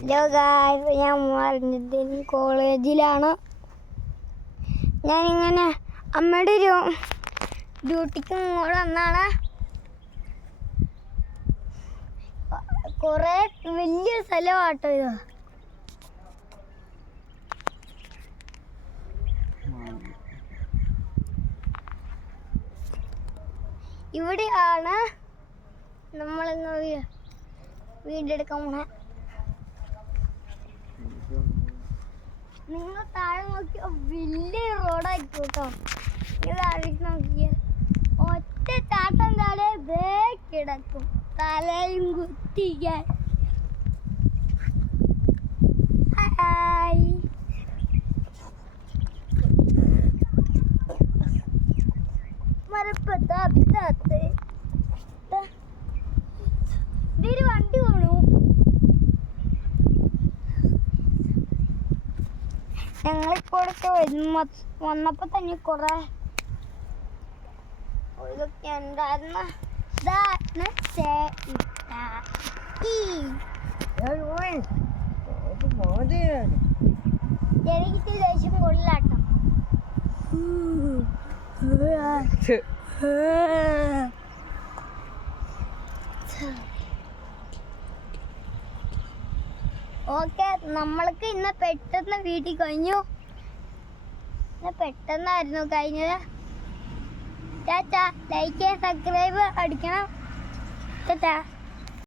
Hello guys, ഞാൻ പറഞ്ഞിട്ട് കോളേജിലാണ്. ഞാനിങ്ങനെ അമ്മയുടെ ഒരു ഡ്യൂട്ടിക്ക് കൂടെ വന്നാണ്. കുറേ വലിയ സ്ഥലമാട്ടോ ഇത്. ഇവിടെയാണ് നമ്മളിന്ന് വീടെടുക്കാൻ പോണേ. നിങ്ങൾ താഴെ നോക്കിയ വലിയ റോഡായിരിക്കും കേട്ടോ. താഴേക്ക് നോക്കിയ ഒറ്റ ചാട്ടം താഴെ കിടക്കും, തലയും കുത്തിക്കാൻ. ഹായ്, ഇതൊരു വണ്ടി പോണു. ഞങ്ങളിപ്പോഴൊക്കെ വന്നപ്പോ തന്നെ കുറെ ഇതൊക്കെ ഉണ്ടായിരുന്നു. എനിക്ക് ദേഷ്യം കൊള്ളാട്ടോ. ഓക്കെ, നമ്മൾക്ക് ഇന്ന് പെട്ടെന്ന് വീട്ടിൽ കഴിഞ്ഞു. പെട്ടെന്നായിരുന്നു കഴിഞ്ഞത്. ടാറ്റാ, ലൈക്ക് സബ്സ്ക്രൈബ് അടിക്കണം. ടാറ്റാ.